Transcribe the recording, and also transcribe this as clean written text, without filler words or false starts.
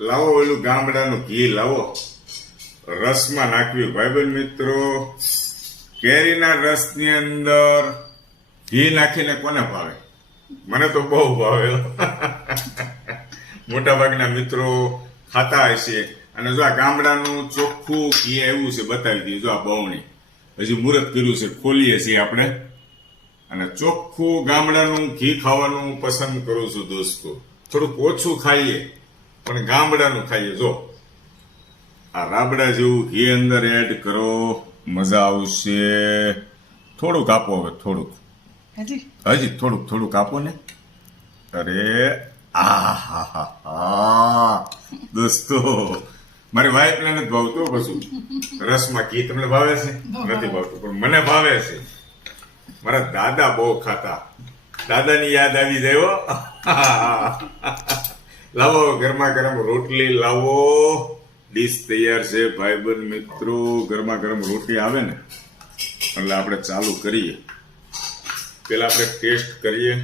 લાવો ઓલું ગામડાનું ઘી લાવો, રસમાં નાખવી. ભાઈબંધ મિત્રો, કેરીના રસની અંદર ઘી નાખીને કોને ભાવે? મને તો બહુ ભાવે. મોટા ભાગના મિત્રો ખાતા હશે. અને જો આ ગામડાનું ચોખ્ખું ઘી આવ્યું છે, બતાવી દઈએ. જો આ બહુણી હજી મુહૂર્ત કર્યું છે, ખોલીએ છીએ આપણે. અને ચોખ્ખું ગામડાનું ઘી ખાવાનું પસંદ કરું છું દોસ્તો. થોડુંક ઓછું ખાઈએ પણ ગામડાનું ખાઈએ. જો આ રાબડા જેવું ઘી અંદર એડ કરો, મજા આવશે. થોડુંક આપો, હવે થોડુંક, હજી થોડુંક આપો ને. અરે આ દોસ્તો, મારી વાઈફને નથી ભાવતું કશું રસમાં ઘી. તમને ભાવે છે? નથી ભાવતું, પણ મને ભાવે છે. મારા દાદા બહુ ખાતા, દાદાની યાદ આવી જાય હો. લાવો ગરમા ગરમ રોટલી લાવો. ડીશ તૈયાર છે ભાઈબંધ મિત્રો. ગરમા ગરમ રોટલી આવે ને એટલે આપણે ચાલુ કરીએ. પેલા આપણે ટેસ્ટ કરીએ.